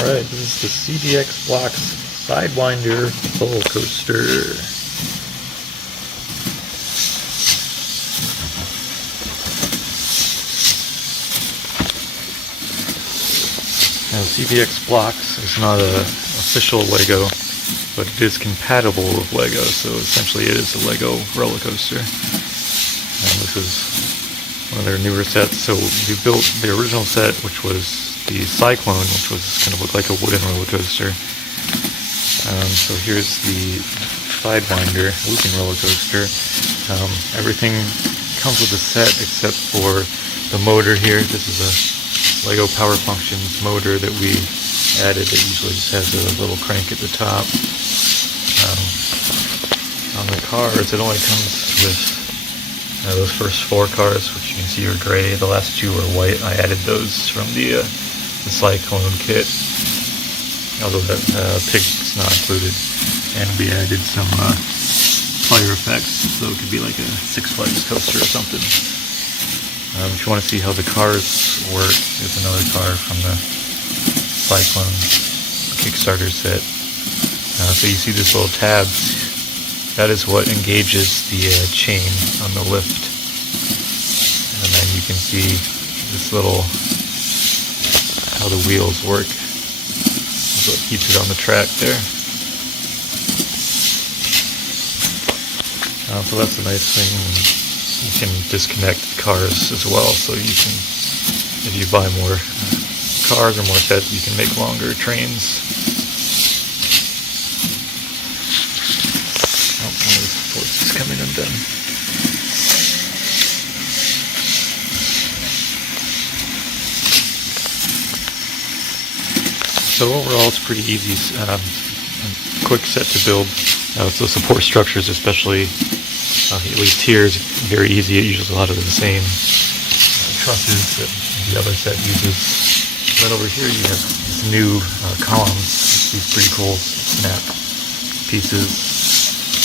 Alright, this is the CDX Blocks Sidewinder roller coaster. Now, CDX Blocks is not an official LEGO, but it is compatible with LEGO, so essentially it is a LEGO roller coaster. And this is one of their newer sets. So we built the original set, which was the Cyclone, which was kind of looked like a wooden roller coaster. So here's the Sidewinder looping roller coaster. Everything comes with the set except for the motor here. This is a LEGO Power Functions motor that we added. It usually just has a little crank at the top. On the cars, it only comes with those first 4 cars, which you can see are gray. The last 2 are white. I added those from the Cyclone kit, although that pig's not included. And we added some fire effects, so it could be like a Six Flags coaster or something. If you want to see how the cars work, there's another car from the Cyclone Kickstarter set. So you see this little tab. That is what engages the chain on the lift. And then you can see this little, how the wheels work. That's what keeps it on the track there. So that's a nice thing. You can disconnect the cars as well, so you can, if you buy more cars or more sets, you can make longer trains. Oh, one of the supports is coming undone. So overall, it's pretty easy, quick set to build. So support structures, especially at least here, is very easy. It uses a lot of the same trusses that the other set uses. Then over here you have these new columns, these pretty cool snap pieces,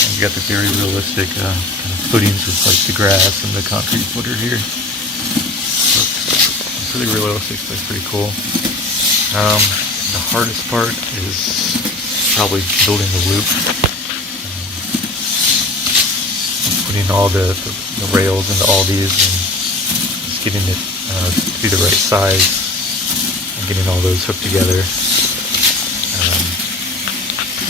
and you got the very realistic kind of footings with like the grass and the concrete footer here. So it's really realistic, so it's pretty cool. The hardest part is probably building the loop. Putting all the rails into all these and just getting it to be the right size and getting all those hooked together.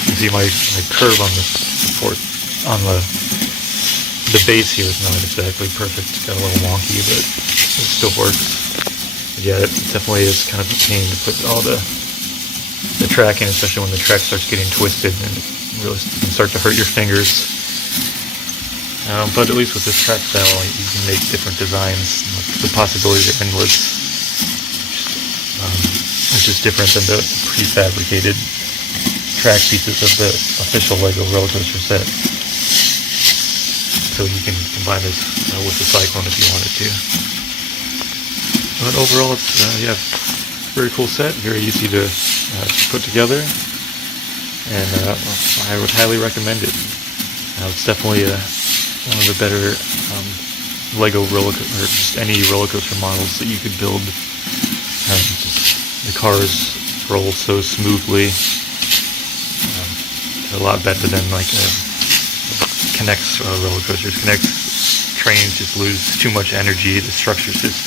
You see my curve on the support on the base here is not exactly perfect. It's got a little wonky, but it still works. But yeah, it definitely is kind of a pain to put all the track in, especially when the track starts getting twisted and it really can start to hurt your fingers. But at least with this track style, you can make different designs. The possibilities are endless. It's just different than the prefabricated track pieces of the official LEGO roller coaster set. So you can combine this with the Cyclone if you wanted to. But overall, it's very cool set, very easy to put together, and I would highly recommend it. It's definitely one of the better LEGO roller coaster, or just any roller coaster models that you could build. The cars roll so smoothly, a lot better than like Connect's roller coasters. Connect's trains just lose too much energy. The structures just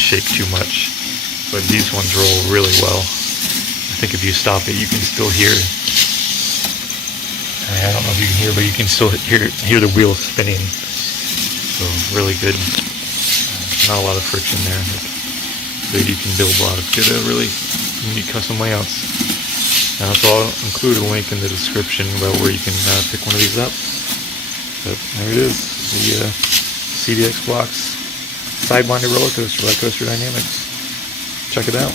shake too much. But these ones roll really well. I think if you stop it, you can still hear. I don't know if you can hear, but you can still hear the wheels spinning. So really good. Not a lot of friction there. So you can build a lot of good, really unique custom layouts. So I'll include a link in the description about where you can pick one of these up. But there it is, the CDX Blocks Sidewinder roller coaster by Coaster Dynamics. Check it out.